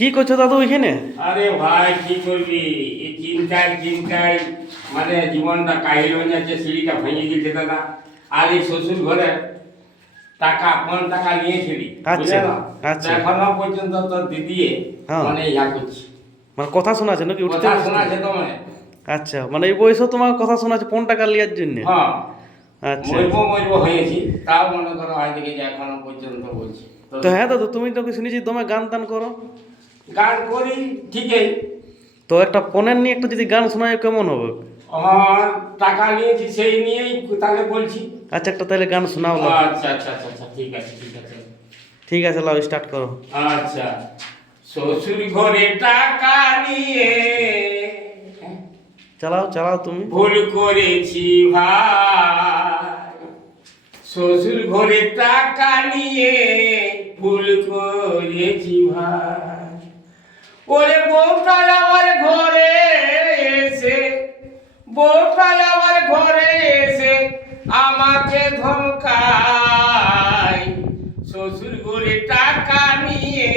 কি করছ দাদু ওইখানে আরে ভাই কি করবি? এই চিন্তায় চিন্তায় মানে জীবনটা কাহিল হয়ে যাচ্ছে সিঁড়িটা ভেঙে গেছে দাদা। আর এই শ্বশুর ঘরে টাকা কোন টাকা নিয়েছিলি? আচ্ছা, আচ্ছা। তো এখনও পর্যন্ত তোর দিদি হ্যাঁ। মানে ইয়া করছি। মানে কথা শোনাচ্ছে নাকি? উঠতে কথা? শোনাছে তো মানে। আচ্ছা মানে এই বয়সেও তোমার কথা শোনাচ্ছে কোন টাকা লিয়ার জন্য? হ্যাঁ। আচ্ছা। মরবো মরবো হয়েছি। তাও মনে করো আজ থেকে যে এখনও পর্যন্ত বলছি। তো তো হ্যাঁ দাদু তুমি তো শুনেছি তোমার গান টান করো? গান করি ঠিকই। তো একটা ফোনের নিয়ে একটু যদি গান শোনায় কেমন হবে? আমার টাকা নিয়েছি সেই নিয়েই তাহলে বলছি। আচ্ছা একটা তাহলে গান শোনাও আচ্ছা আচ্ছা আচ্ছা আচ্ছা ঠিক আছে ঠিক আছে। ঠিক আছে লাও স্টার্ট করো। আচ্ছা। শ্বশুর ঘরে টাকা নিয়ে চালাও চালাও তুমি। ভুল করেছি ভাই। শ্বশুর ঘরে টাকা নিয়ে ভুল করেছি ভাই। ওরে বউটা আমার ঘরে এসে বউটা আমার ঘরে এসে আমাকে ধমকায়। শ্বশুর ঘরে টাকা নিয়ে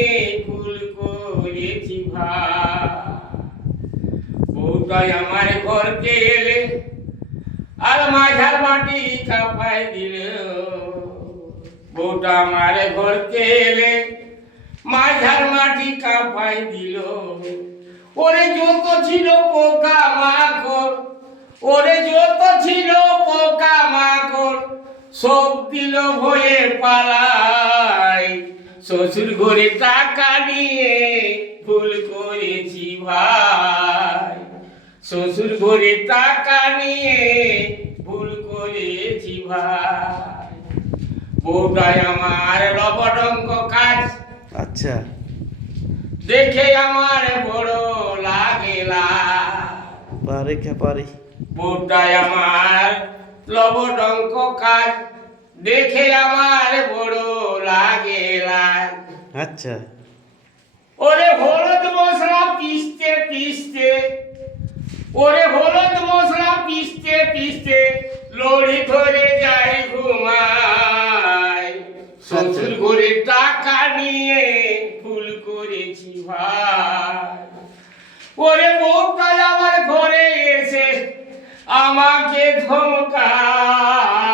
ভুল করেছি ভাই। বউটাই আমার ঘরকে এলে আর মাঝার মাটি কাপাই দিল। বউটা আমার ঘরকে এলে মাঝার মাটি কাপাই দিল। ওরে যত ছিল পোকা মাকড়, ওরে যত ছিল পোকা মাকড়, সব দিল ভয়ে পালাই। শ্বশুর ঘরে টাকা নিয়ে ভুল করেছি ভাই। শ্বশুর ঘরে টাকা নিয়ে ভুল করেছি ভাই। বউটাই আমার লবডঙ্ক কাজ আচ্ছা। দেখে আমার বড় লাগেলা। পারি কে পারি। বউটাই আমার লবডঙ্ক কাজ। দেখে আমার বড় লাগেলা। আচ্ছা। ওরে হলুদ মশলা পিসতে পিসতে। ওরে হলুদ মশলা পিসতে পিসতে। লড়ি ধরে যায় ঘুমায়। শ্বশুর ঘরে টাকা নিয়ে ভুল করেছি ভাই ওরে বউটা আমার ঘরে এসে আমাকে ধমকায়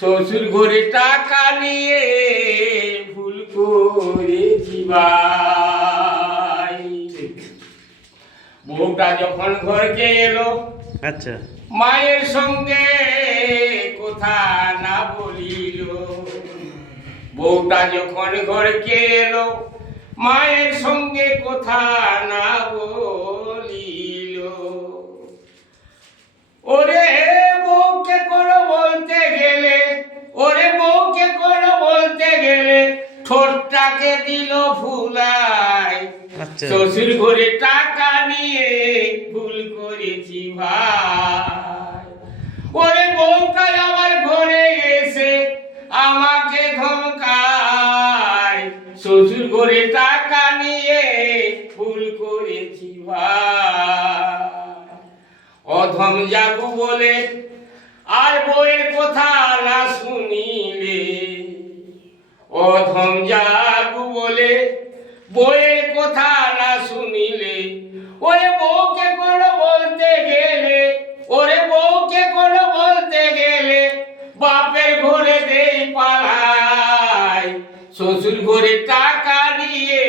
শ্বশুর ঘরে টাকা নিয়ে ভুল করেছি ভাই বউটা যখন ঘরকে এলো আচ্ছা। মায়ের সঙ্গে কথা না বলিল। বউটা যখন ঘরকে এলো মায়ের সঙ্গে কথা না বলিল ওরে বউকে কোনো বলতে গেলে ওরে বউকে কোনো বলতে গেলে ঠোঁটটাকে দিল ফুলাই আচ্ছা। শ্বশুর ঘরে টাকা নিয়ে ভুল করেছি ভাই। ওরে আমার ঘরে এসে আমাকে ধমকায়। শ্বশুর ঘরে টাকা নিয়ে ভুল করেছি ভাই। অধম যাবু বলে আর বইয়ের কথা অধম যাবু বলে বইয়ের কথা না শুনিলে, ওরে বউকে কোনো বলতে গেলে, ওরে বউকে কোনো বলতে গেলে, বাপের ঘরে দেই পালাই। শ্বশুর ঘরে টাকা দিয়ে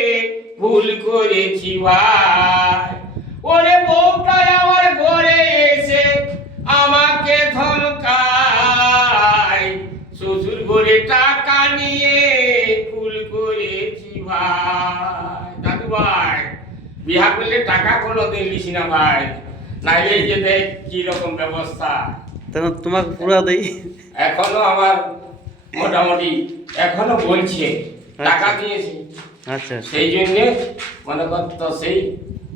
ভুল করেছি ভাই। ওরে বউটা আমার ঘরে এসে আমাকে ধমকায়। শ্বশুর ঘরে টাকা দাদু ভাই বিহা করলে টাকা কোনো দিন লিসি না ভাই। নাইলে যে দেখ কি রকম ব্যবস্থা। তাহলে তোমাকে পুরা দেই। এখনও আমার মোটামুটি এখনও বলছে টাকা দিয়েছি। আচ্ছা। সেই জন্যে মনে কর তো সেই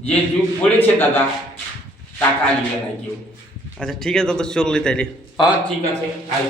যে যুগ পড়েছে দাদা টাকা নিবে না কেউ। আচ্ছা ঠিক আছে দাদু চললি তাইলে। হ্যাঁ ঠিক আছে আই